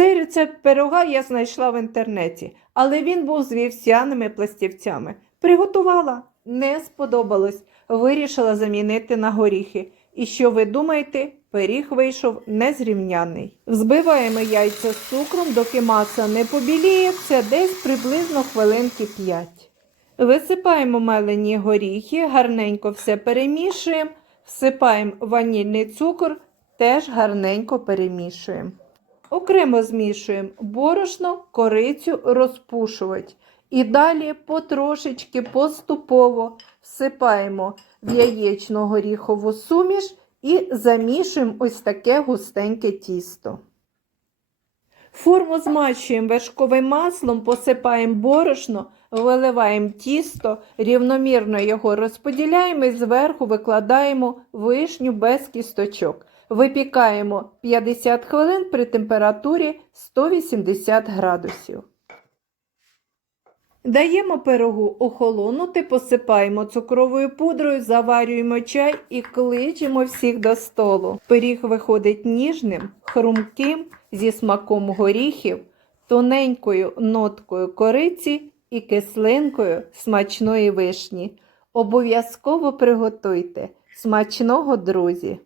Цей рецепт пирога я знайшла в інтернеті, але він був з вівсяними пластівцями. Приготувала, не сподобалось, вирішила замінити на горіхи. І що ви думаєте, пиріг вийшов незрівняний. Взбиваємо яйця з цукром, доки маса не побіліє, це десь приблизно хвилинки 5. Висипаємо мелені горіхи, гарненько все перемішуємо, всипаємо ванільний цукор, теж гарненько перемішуємо. Окремо змішуємо борошно, корицю, розпушувач. І далі потрошечки поступово всипаємо в яєчно горіхову суміш і замішуємо ось таке густеньке тісто. Форму змащуємо вершковим маслом, посипаємо борошно, виливаємо тісто, рівномірно його розподіляємо і зверху викладаємо вишню без кісточок. Випікаємо 50 хвилин при температурі 180 градусів. Даємо пирогу охолонути, посипаємо цукровою пудрою, заварюємо чай і кличемо всіх до столу. Пиріг виходить ніжним, хрумким, зі смаком горіхів, тоненькою ноткою кориці і кислинкою смачної вишні. Обов'язково приготуйте. Смачного, друзі!